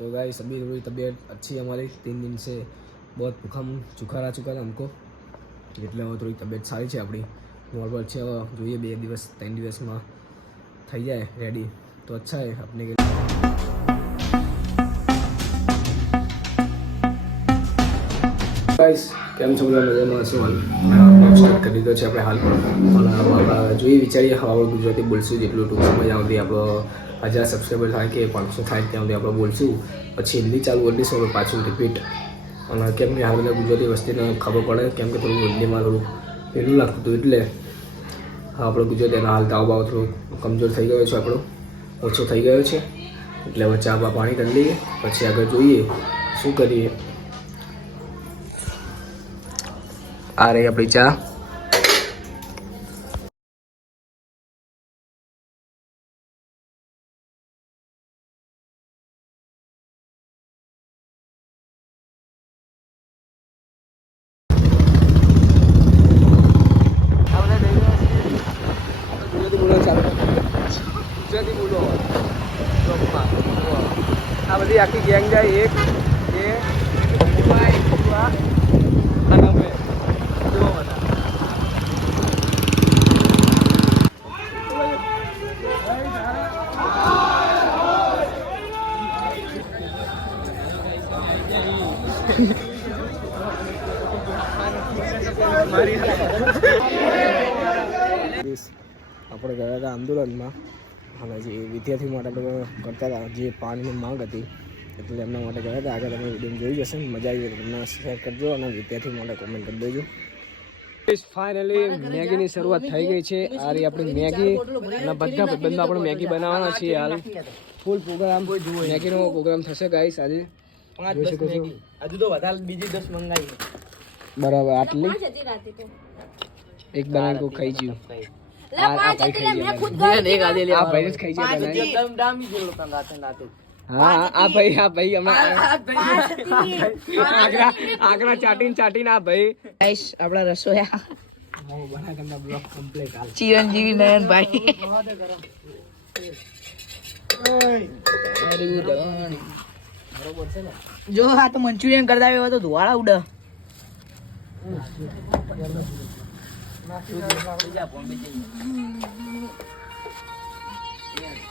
तो गाइस अभी थोड़ी तबीयत अच्छी है हमारी, 3 दिन से बहुत भूखा चुका था हमको, એટલે હવે થોડી તબિયત સારી છે આપણી, નોર્મલ છે। હવે જોઈએ 2 દિવસ 3 દિવસમાં થઈ જાય રેડી તો अच्छा है अपने के लिए। गाइस કેમ છો બધા? મજામાં છો? બ્લોગ સ્ટાર્ટ કરી દીધો છે આપણે હાલ, અને જોઈએ વિચારીએ હવે ગુજરાતી બોલશું જેટલું ટૂંક સમય આવતી આપણો 1000 સબસ્ક્રાઈબર થાય કે 500 થાય ત્યાં સુધી આપણે બોલશું, પછી હિન્દી ચાલુ કરી દઈશું આપણે પાછું રિપીટ। અને કેમ કે હાલ બધા ગુજરાતી વસ્તીને ખબર પડે, કેમ કે થોડું હિન્દીમાં થોડું પહેલું લાગતું હતું, એટલે આપણો ગુજરાતી હાલ તાવ બાવ થોડું કમજોર થઈ ગયો છે, આપણો ઓછો થઈ ગયો છે, એટલે હવે ચા બા પાણી કરી લઈએ પછી આગળ જોઈએ શું કરીએ। आ रही अपनी चाय। आ बड़ी आखी गैंग जाए एक ये આપણે ગયા હતા આંદોલનમાં, અને જે વિદ્યાર્થીઓ માટે કરતા હતા જે પાણીની માંગ હતી, એટલે એમના માટે ગયા હતા। આગળ તમે વિડીયો જોઈ જશે, મજા આવી તમને શેર કરજો અને વિદ્યાર્થીઓ માટે કોમેન્ટ કરી દેજો। ફાઇનલી મેગીની શરૂઆત થઈ ગઈ છે। આ રહી આપણી મેગી, અને બધા બંધો આપણે મેગી બનાવવાના છીએ હાલ। ફૂલ પ્રોગ્રામ મેગીનો પ્રોગ્રામ થશે ગાઈસ આજે। હજુ તો વધારે બીજી 10 મંગાવી બરાબર, આટલી એક બનાવી કો ખાઈ જ્યું આ ભાઈ ખાઈ ગયા, એક આદે લે આ ભાઈ જ ખાઈ ગયા એકદમ ડામી જેવો કામ રાતે। હા આ ભાઈ અમે આગરા ચાટીને આ ભાઈ ગાઈસ આપડા રસોયા બના કરના બ્લોગ કમ્પ્લીટ હાલ ચિરંજીવી નયન ભાઈ બરોબર છે ને। જો આ તો મંચુરિયન કરતા આવ્યો તો ધુવાળા ઉડે।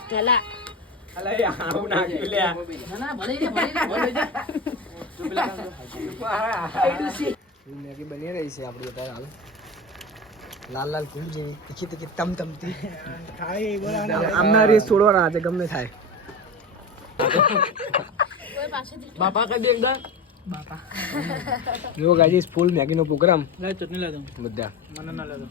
ચલા અલે આવું નાખ્યું લે ના ભલે મેગી બની રહી છે આપણી અત્યારે હાલ, લાલ લાલ કુલ જેવી તીખી તમતમતી ખાઈ બોલાના આમના રેસ છોડવાના આજે ગમે થાય। બાપા કઈ દે એકદમ બાપા જો ગાઈસ ફૂલ મેગીનો પ્રોગ્રામ લે ચટણી લે દો બધા મને ના લે દો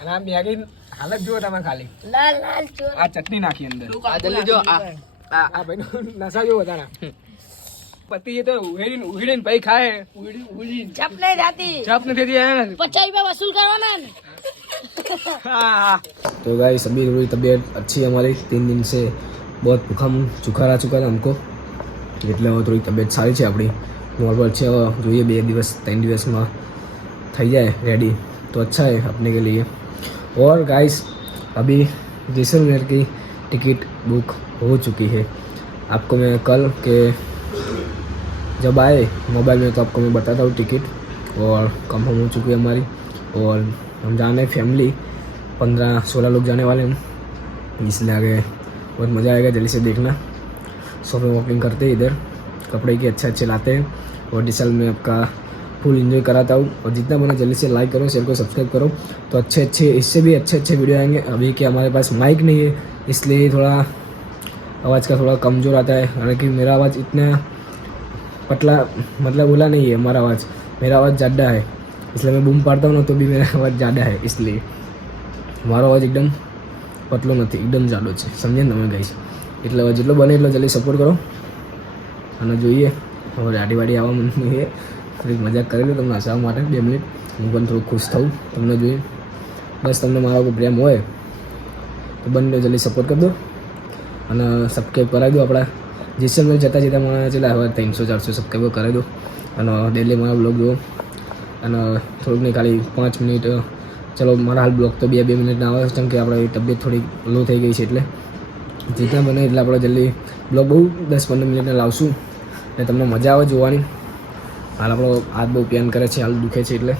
અને આ મેગી હાલત જો તમે ખાલી લાલ લાલ ચોર આ ચટણી નાખી અંદર આ જલ્દી જો આ ભાઈનો નશા જો વધારા પતિ એ તો ઉડીને ભાઈ ખાય ઉડી ચપ નહીં જાતી 50 રૂપિયા વસૂલ કરવાના ને। तो गाइस अभी थोड़ी तबीयत अच्छी है हमारी, 3 दिन से बहुत भूखा चुका था हमको, એટલે હવે થોડી તબિયત સારી છે આપણી, નોર્મલ છે। હવે જોઈએ 2 દિવસ 3 દિવસમાં થઈ જાય રેडी तो अच्छा है अपने के लिए। और गाइस अभी जैसलमेर की टिकट बुक हो चुकी है, आपको मैं कल के जब आए मोबाइल में तो आपको मैं बताता हूँ टिकट, और कंफर्म हो चुकी है हमारी। और हम जाने फैमिली 15-16 लोग जाने वाले हैं, इसलिए आगे बहुत मज़ा आएगा, जल्दी से देखना। शॉपिंग वॉपिंग करते हैं इधर, कपड़े के अच्छे लाते हैं, और डिसल में आपका फुल एंजॉय कराता हूँ। और जितना बना जल्दी से लाइक करो, शेयर को सब्सक्राइब करो, तो अच्छे इससे भी अच्छे वीडियो आएंगे। अभी कि हमारे पास माइक नहीं है, इसलिए थोड़ा आवाज़ का थोड़ा कमज़ोर आता है, हालांकि मेरा आवाज़ इतना पतला मतलब बोला नहीं है हमारा आवाज़, मेरा आवाज़ ज़्यादा है, इसलिए मैं बूम पाड़ता हूँ ना तो भी मेरा आवाज़ ज़्यादा है, इसलिए મારો અવાજ એકદમ પતલો નથી, એકદમ જાડો છે, સમજે ને તમે ગાઈસ। એટલે હવે જેટલો બને એટલો જલ્દી સપોર્ટ કરો, અને જોઈએ હવે દાઢી વાડી આવવા મને છે, થોડીક મજાક કરી લો તમને હસાવવા માટે 2 મિનિટ, હું પણ થોડું ખુશ થઉં તમને જોઈએ। બસ તમને મારો કોઈ પ્રેમ હોય તો બંને જલ્દી સપોર્ટ કરી દો, અને સબસ્ક્રાઈબ કરાવી દો। આપણા જેસલમેર જતા મને ચેલા હવે 300-400 સબસ્ક્રાઈબર કરાવી દો, અને ડેલી મારા બ્લોગ જુઓ, અને થોડુંક નહીં ખાલી 5 મિનિટ, ચલો મારા હાલ બ્લોગ તો 2 મિનિટના આવે છે, કેમ કે આપણી તબિયત થોડી લો થઈ ગઈ છે, એટલે जितना बने એટલે આપણે જલ્દી બ્લોગ બહુ 10-15 મિનિટના લાવશું ને તમને મજા આવે જોવાની. હાલ આપણો હાથ બહુ પેન કરે છે, હાલ દુખે છે એટલે,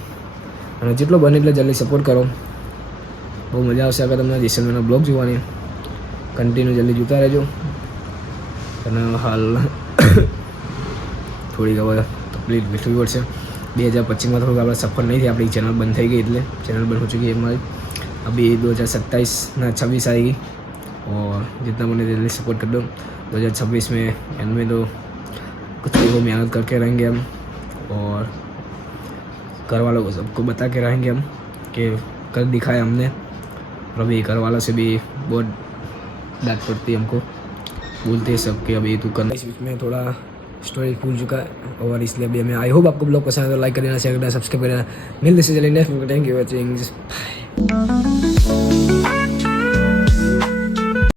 અને જેટલો બને એટલે જલ્દી સપોર્ટ કરો. બહુ મજા આવશે આગળ તમને જેસલમેરના બ્લોગ જોવાની. કન્ટિન્યુ જલ્દી જોતા રહેજો. અને હાલ થોડીક હવે તકલીફ વેઠવી પડશે. 2025માં થોડુંક આપણે સફળ નહીં થઈ, આપણી ચેનલ બંધ થઈ ગઈ, એટલે चैनल बंद हो चुकी है हमारी. अभी 2027 ना 26 आएगी और जितना बने जल्दी सपोर्ट कर दो. 2026 में एंड में तो कुछ भी वो मेहनत करके रहेंगे हम और घर वालों को सबको बता के रहेंगे हम कि कर दिखाया हमने. और अभी घर वालों से भी बहुत डांट पड़ती है हमको, बोलते हैं सब कि अभी तू करना. इस बीच में थोड़ा स्टोरेज फूल चुका है और इसलिए अभी हमें आई होप आपको ब्लॉग पसंद है तो लाइक कर देना, शेयर कर देना, सब्सक्राइब कर देना. मिलते से जल्दी next video. Thank you watching.